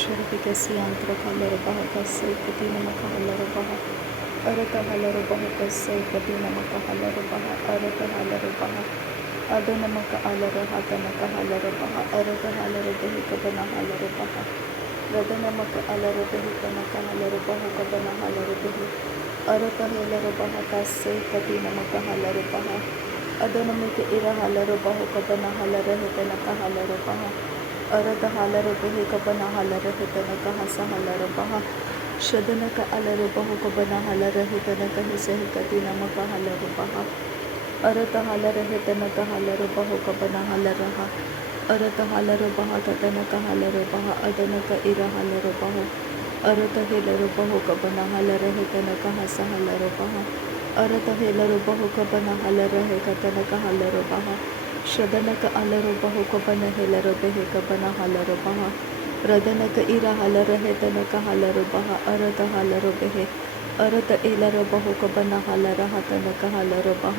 शरभिकस्यांत्रकालरबहकस्यैकतिनमकहलरबह अरतहलरबहकस्यैकतिनमकहलरबह अरतहलरबह अदनमक अलरहतनकहलरबह अरतहलरबहिकबनहलरबह रदनमक अलरबहिकनकहलरबहुकबनहलरबह अरतहलरबहकस्यैकतिनमकहलरबह अदनमिक इरहलरबहुकबनहलरहितनकहलरबह अरतहलरबहिकबनहलरहितनकहसहलरबह शदनक अलरबहुकबनहलरहितनकहिसहकतिनमकहलरबह अरतहलरहितनकहलरबहुकबनहलरह अरतहलरबहकतनकहलरबह अदनक इरहलरबहु अरतहलरबहुकबनहलरहितनकहसहलरबह अरतहलरबहुकबनहलरहितनकहलरबह शदनक अलरबहुकबनहलरबहिकबनहलरबह रदनक इरहलरहितनकहलरबह अरतहलरबह अरत एलरबहुकबनहलरहतनकहलरबह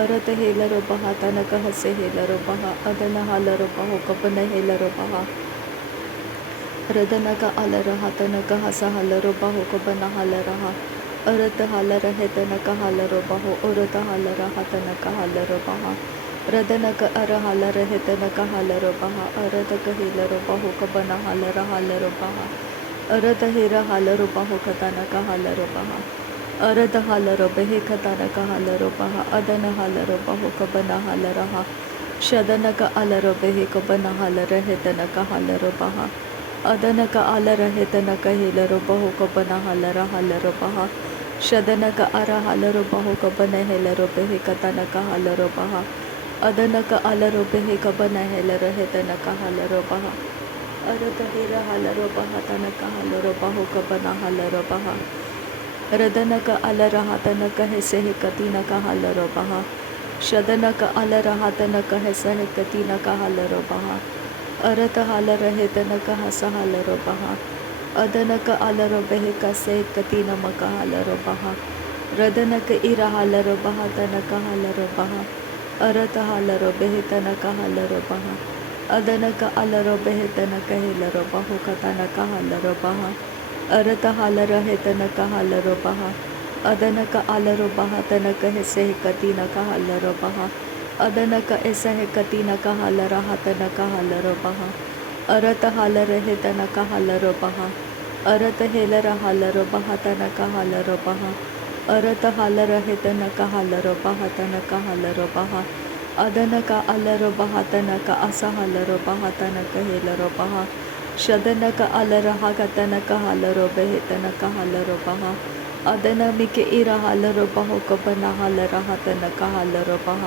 अरतहेलरबहतनकहसेहेलरबह अदनहलरबहुकबनहेलरबह रदनक अलरहतनकहसहलरबहुकबनहलरह अरतहलरहितनकहलरबहु अरतहलरहतनकहलरबह रदनक अरहलरहितनकहलरबह अरतकहिलरबहुकबनहलरहलरबह अरतहेरहलरबहुकतनकहलरबह अरतहलरबहिकतनकहलरबह अदनहलरबहुकबनहलरह शदनक अलरबहिकबनहलरहितनकहलरबह अदनक अलरहितनकहिलरबहुकबनहलरहलरबह शदनक अरहलरबहुकबनहेलरबहिकतनकहलरबह अदनक अलरबहिकबनहेलरहितनकहलरबह अरतहेरहलरबहतनकहलरबहुकबनहलरबह रदनक अलरहतनकहसेहकतिनकहलरबह शदनक अलरहतनकहसेहकतिनकहलरबह अरतहलरहितनकहसहलरबह अदनक अलरबहिकसेहकतिनमकहलरबह रदनक इरहलरबहतनकहलरबह अरतहलरबहितनकहलरबह अदनक अलरबहितनकहिलरबहुकतनकहलरबह अरतहलरहितनकहलरबह अदनक अलरबहतनकहसेहकतिनकहलरबह अदनक एसहकतिनकहलरहतनकहलरबह अरतहलरहितनकहलरबह अरतहेलरहलरबहतनकहलरबह अरतहलरहितनकहलरबहतनकहलरबह अदनक अलरबहतनक असहलरबहतनकहेलरबह शदनक अलरहकतनकहलरबहितनकहलरबह अदनमिक इरहलरबहुकबनहलरहतनकहलरबह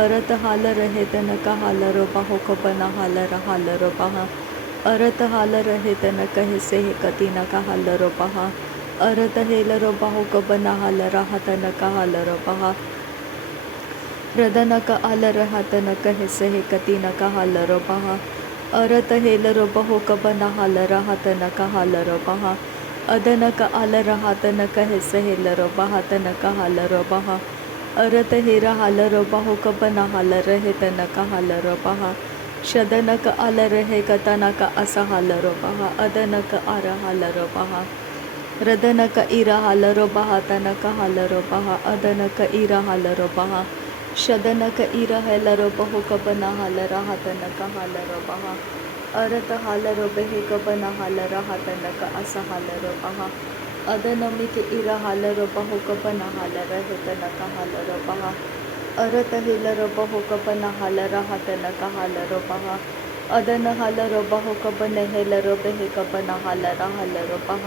अरतहलरहितनकहलरबहुकबनहलरहलरबह अरतहलरहितनकहिसेहकतिनकहलरबह अरतहेलरबहुकबनहलरहतनकहलरबह रदनक अलरहतनकहिसेहकतिनकहलरबह अरतहेलरबहुकबनहलरहतनकहलरबह अदनक अलरहतनकहिसेहेलरबहतनकहलरबह अरतहेरहलरबहुकबनहलरहितनकहलरबह शदनक अलरहेकतनक असहलरबह अदनक अरहलरबह रदनक इरहलरबहतनकहलरबह अदनक इरहलरबह शदनक इरहलरबहुकबनहलरहतनकहलरबह अरतहलरबहिकबनहलरहतनक असहलरबह अदनमिक इरहलरबहुकबनहलरहितनकहलरबह अरतहिलरबहुकबनहलरहतनकहलरबह अदनहलरबहुकबनहेलरबहिकबनहलरहलरबह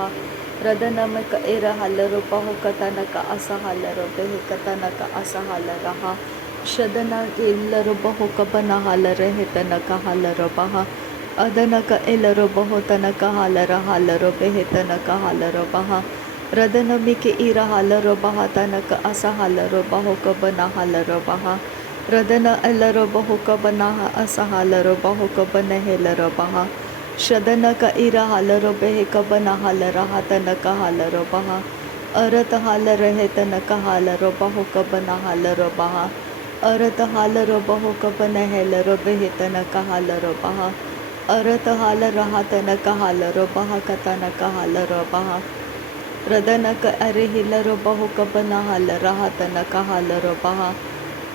रदनमिक इरहलरबहुकतनक असहलरबहिकतनक असहलरह शदनक इलरबहुकबनहलरहितनकहलरबह अदनक इलरबहुतनकहलरहलरबहितनकहलरबह रदनमिक इरहलरबहतनक असहलरबहुकबनहलरबह रदन अलरबहुकबनह असहलरबहुकबनहेलरबह शदनक इरहलरबहिकबनहलरहतनकहलरबह अरतहलरहितनकहलरबहुकबनहलरबह अरतहलरबहुकबनहेलरबहितनकहलरबह अरत हाल रहा तनक हाल रो बहा कतनक हाल रो बहा रदनक अरे हिल रो बहु कबन हाल रहा तनक हाल रो बहा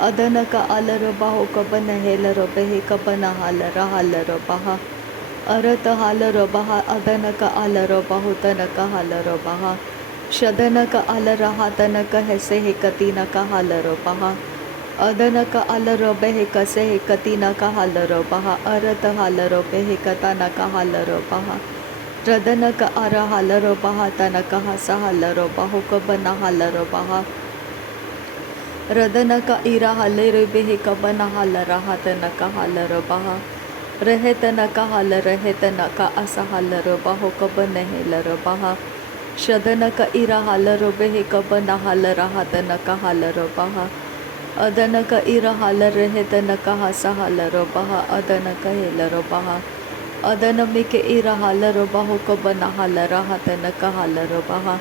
अदनक आल रो बहु कबन हेल रो बेहे कबन हाल रहाल रो बहा अरत हाल रो बहा अदनक आल रो बहु तनक हाल रो बहा शदनक आल रहा तनक हैसे हे कतीनक हाल रो बहा अदनक आल रो बेहे कसे हे कतीनक हाल रो बहा अरत हाल रो बेहे कतनक हाल रो बहा रदनक आर हाल रो बहा तनक हस हाल रो बहु कबन हाल रो बहा रदनक इरा हाल रो बेहे कबन हाल रहा तनक हाल रो बहा रहे तनक हाल रहे तनक अस हाल रो बहु कबन हेल रो बहा शदनक इरा हाल रो बेहे कबन हाल रहा तनक हाल रो बहा अदनक इरा हाल रहे तनक हस हाल रो बहा अदनक हेल रो बहा अदन मिक इरा हाल रो बहु कबन हाल रहा तनक हाल रो बहा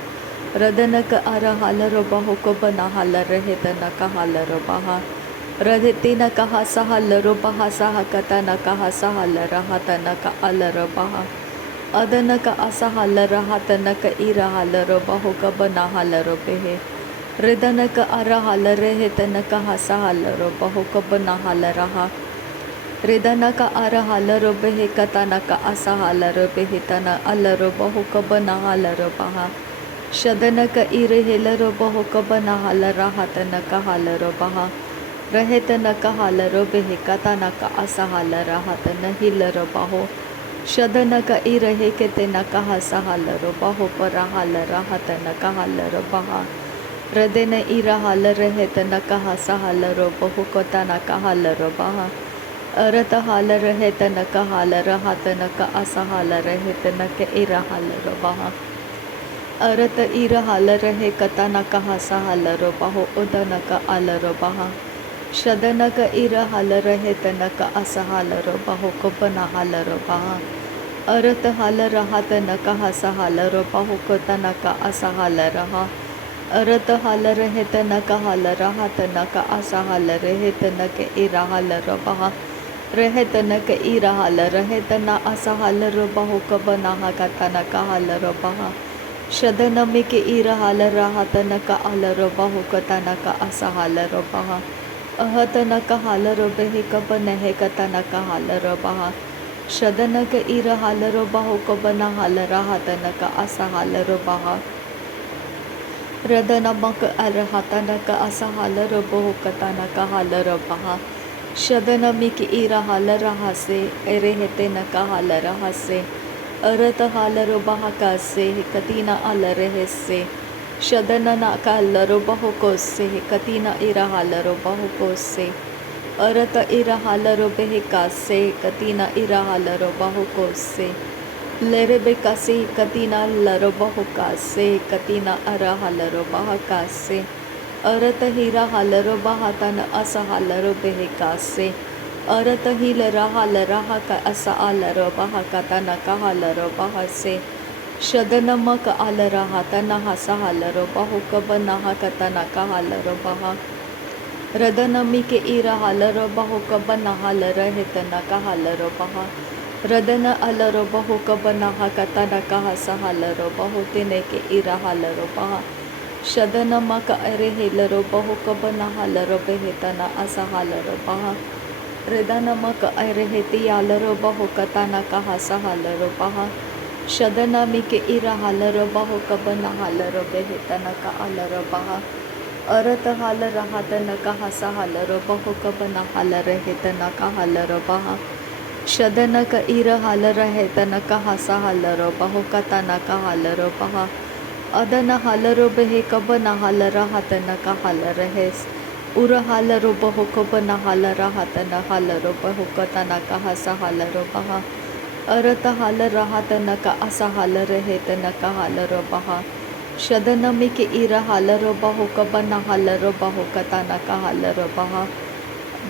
रदनक अर हाल रो बहु कबन हाल रहे तनक हाल रो बहा रहे तिनक हस हाल रो बहा सह कतनक हस हाल रहा तनक अल रो बहा अदनक अस हाल रहा तनक इरा हाल रो बहु कबन हाल रो बेहे रदनक अर हाल रहे तनक हस हाल रो बहु कबन हाल रहा रिदनक अर हाल रो बेहे कतनक अस हाल रो बेहे तना अल रो बहु कबन हाल रो बहा शदनक इर हेल रो बहु कबन हाल रहा तनक हाल रो बहा रहे तनक हाल रो बेहे कतनक अस हाल रहा तन हिल रो बहु शदनक इर हे के तनक हस हाल रो बहु पर हाल रहा तनक हाल रो बहा रदन इर हाल रहे तनक हस हाल रो बहु कतनक हाल रो बहा अरत हाल रहे तनक हाल रहा तनक अस हाल रहे तनक इर हाल रो बहा अरत इर हाल रहे कतनक हस हाल रो बहु उदनक आल रो बहा शदनक इर हाल रहे तनक अस हाल रो बहु कबन हाल रो बहा अरत हाल रहा तनक हस हाल रो बहु कतनक अस हाल रहा अरत हाल रहे तनक हाल रहा तनक अस हाल रहे तनक इर हाल रो बहा रहे तनक इरा हाल रहे तना अस हाल रो बहु कबन कतनक हाल रो बहा शदन मिक इरा हाल रहा तनक आल रो बहु कतनक अस हाल रो बहा अह तनक हाल रो बेहे कबन है कतनक हाल रो बहा शदनक इरा हाल रो बहु कबन हाल रहा तनक अस हाल रो बहा रदन मक अरहा तनक अस हाल रो बहु कतनक हाल रो बहा शदन मिक इरा हाल रहा से अरे हेते न का हाल रहा से अरत हाल रो बहा का से कतीना अल रहे से शदन ना का रो बहु को से कतीना इरा हाल रो बहु को से अरत इरा हाल रो बेहे का से कतीना इरा हाल रो बहु को से लेरे बे का से कतीना लरो बहु का से कतीना अरा हाल रो बहा का से अरत हीरा हाल रो बहा तन अस हाल रो बेहे का से अरत हिल हाल रहा का अस आल रो बहा का तन का हाल रो बहा से शदन मक आल रहा तन हस हाल रो बहु कबन का तन का हाल रो बहा रदन मिक इरा हाल रो बहु कबन हाल रहे तन का हाल रो बहा रदन अल रो बहु कबन का तन का हस हाल रो बहु तिने के इरा हाल रो बहा शदन मक अरे हेल रो बहु कबन हाल रो बेहे तना अस हाल रो बहा रदन मक अरे हेती आल रो बहु कतन का हस हाल रो बहा शदन मिक इरा हाल रो बहु कबन हाल रो बेहे तना का आल रो बहा अरत हाल रहा तन का हस हाल रो बहु कबन हाल रहे तना का हाल रो बहा शदन का इर हाल रहे तना का हस हाल रो बहु कतन का हाल रो बहा अदन हाल रो बेहे कबन हाल रहा तन का हाल रहेस उर हाल रो बहु कबन हाल रहा तन हाल रो बहु कतन का हस हाल रो बहा अरत हाल रहा तन का अस हाल रहे तन का हाल रो बहा शदन मिक इर हाल रो बहु कबन हाल रो बहु कतन का हाल रो बहा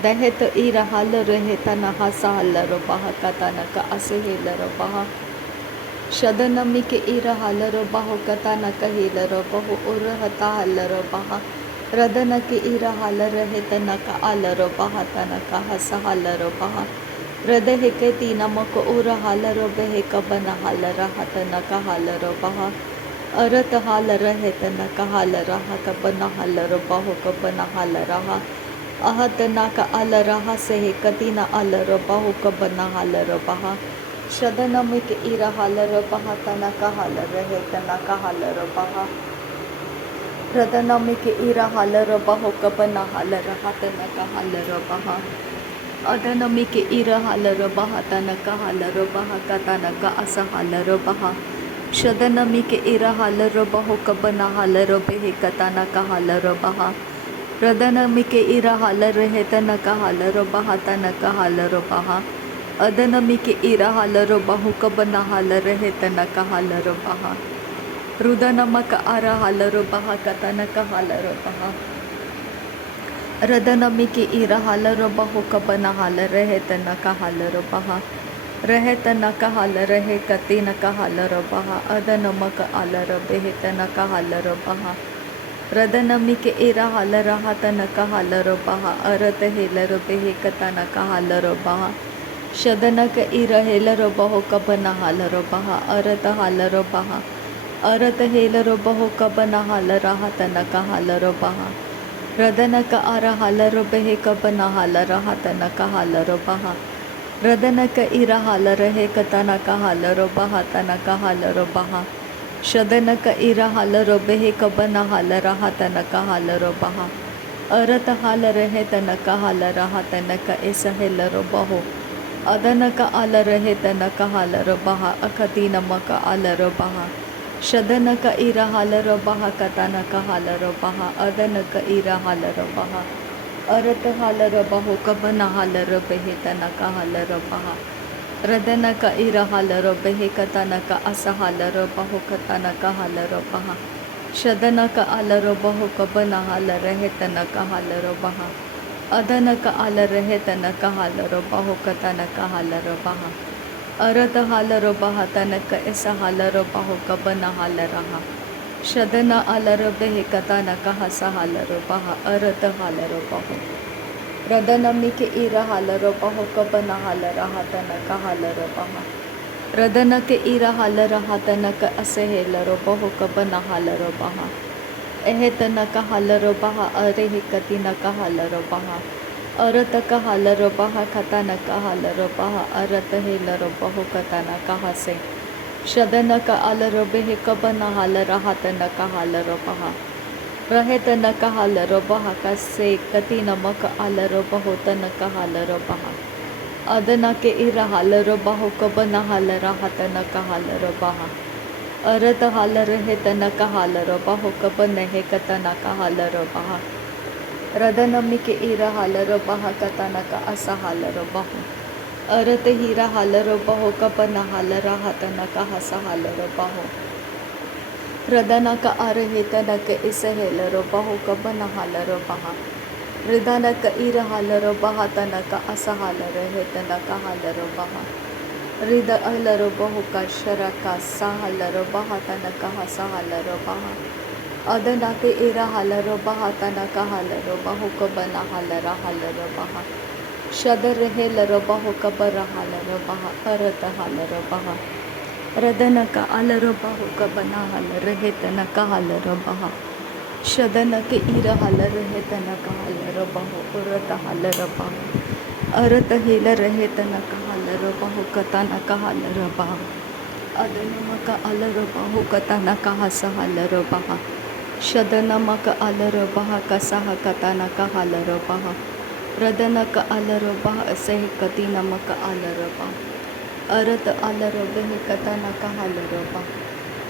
दहेत इर हाल रहे तना हस हाल रो बहा कतन का अस हेल रो बहा शदन मिक इर हाल रो बहु कतन का हेल रो बहु उर हता हाल रो बहा रदन के इर हाल रहे तना का आल रो बहा तना का हस हाल रो बहा हृदय के तीन मक उर हालर बेहे कबन हालर हाथ नक हालर बहा अरत हालर है तनक हालर हा कबन हालर बहु कबन हालर हा अहत नाक अलर हा से कती न अलर बहु कबन हालर बहा शदनमिक इर हालर बहा तनक हालर है तनक हालर बहा रदनमिक इर हालर बहु कबन हालर हा तनक हालर बहा अदनमिक इर हालर बहा तनक हालर बहा कतनक अस हालर बहा शदनमिक इर हालर बहु कबन हालर बेहे कतनक हालर बहा रदनमिक इर हालर है तनक हालर बहा तनक हालर बहा अदनमिक इर हालर बहु कबन हालर है तनक हालर बहा रुदनमक अर हालर बहा कतनक हालर बहा रदनमिक इर हालर बहु कबन हालर है तनक हालर बहा रहे तनक हालर है कतिनक हालर बहा अदनमक आलर बेहे तनक हालर बहा रदनमिक इर हालर हा तनक हालर बहा अरत हेलर बेहे कतनक हालर बहा शदनक इर हेलर बहु कबन हालर बहा अरत हालर बहा अरत हेलर बहु कबन हालर हा तनक हालर बहा रदनक आर हालर बेहे कबन हालर हा तनक हालर बहा रदनक इर हालर है कतनक हालर बहा तनक हालर बहा शदनक इर हालर बेहे कबन हालर हा तनक हालर बहा अरत हालर है तनक हालर हा तनक एस हेलर बहु अदनक आलर है तनक हालर बहा अखती नमक आलर बहा शदनक इर हालर बहा कतनक हालर बहा अदनक इर हालर बहा अरत हालर बहु कबन हालर बेहे तनक हालर बहा रदनक इर हालर बेहे कतनक अस हालर बहु कतनक हालर बहा शदनक आलर बहु कबन हालर है तनक हालर बहा अदनक आलर है तनक हालर बहु कतनक हालर बहा अरत हालर बहा तनक एस हालर बहु कबन हालर हा शदन आलर बेहे कतनक हस हालर बहा अरत हालर बहु रदनमिक इर हालर बहु कबन हालर हा तनक हालर बहा रदनक इर हालर हा तनक अस हेलर बहु कबन हालर बहा एह तनक हालर बहा अरे कतिनक हालर बहा अरतक हालर बहा कतनक हालर बहा अरत हेलर बहु कतनक हसे शदनक आलर बेहे कबन हालर हा तनक हालर बहा रहे तनक हालर बहा कसे कति नमक आलर बहु तनक हालर बहा अदनक इर हालर बहु कबन हालर हा तनक हालर बहा अरत हालर है तनक हालर बहु कबन है कतनक हालर बहा रदनमिक इर हालर बहा कतनक अस हालर बहु अरत हीरा हालर बहु कबन हालर हा तनक हस हालर बहु रदनक आर है तनक इस हेलर बहु कबन हालर बहा रदनक इर हालर बहा तनक अस हालर है तनक हालर बहा रिद अलर बहु कशर का हालर बहा तनक हस हालर बहा अदनक इर हालर बहा तनक हालर बहु कबन हालर हालर बहा शदर हेलर बहु कबर हालर बहा अरत हालर बहा रदनक आलर बहु कबन हालर है तनक हालर बहा शदनक इर हालर है तनक हालर बहु अरत हालर बहा अरत हेलर है तनक हालर बहु कतनक हालर बहा अदनमक आलर बहु कतनक हस हालर बहा शदनमक आलर बहा कसह कतनक हालर बहा रदनक आलर बहा सह कति नमक आलर बहा अरत आलर बेहे कतनक हालर बहा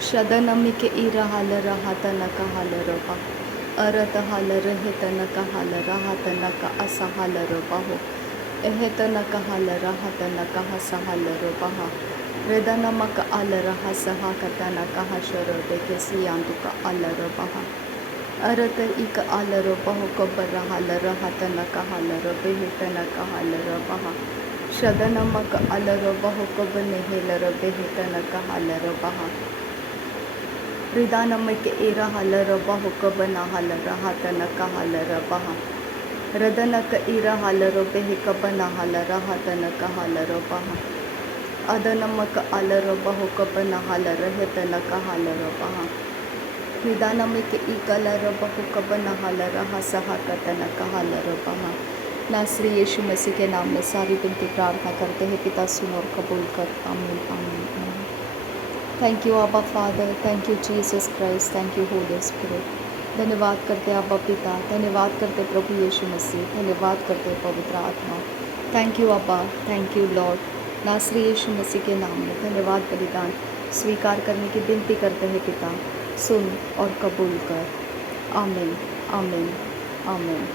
शदनमिक इर हालर हा तनक हालर बहा अरत हालर है तनक हालर हा तनक अस हालर बहु एह तनक हालर हा तनक हस हालर बहा रदनमक आलर हस हा कतनक हशर बेके सियांतुक आलर बहा अरत इक आलर बहु कबर हालर हा तनक हालर बेहे तनक हालर बहा शदनमक आलर बहु कबन हेलर बेहे तनक हालर बहा रिदानमिक इर हालर बहु कबन हालर हा तनक हालर बहा रदनक इरा हालर बेहे कबना हालर हातनक हालर बहा अदनमक आलर बहो कबना हालर हेतनक हालर बहा निदानमिक इकलर बहु कबना हालर हसहा कतनक हालर बहा। नासरी यीशु मसीह के नाम में सारी विनती प्रार्थना करते हैं पिता, सुन और कबूल कर। आमीन आमीन आमीन। थैंक यू आबा father, thank you Jesus Christ, thank you Holi spirit. धन्यवाद करते आबा पिता, धन्यवाद करते प्रभु यीशु मसीह, धन्यवाद करते पवित्र आत्मा। थैंक यू आबा, थैंक यू लॉर्ड। नासरी यीशु मसीह के नाम में धन्यवाद बलिदान स्वीकार करने की विनती करते हैं पिता, सुन और कबूल कर। आमीन आमीन आमीन।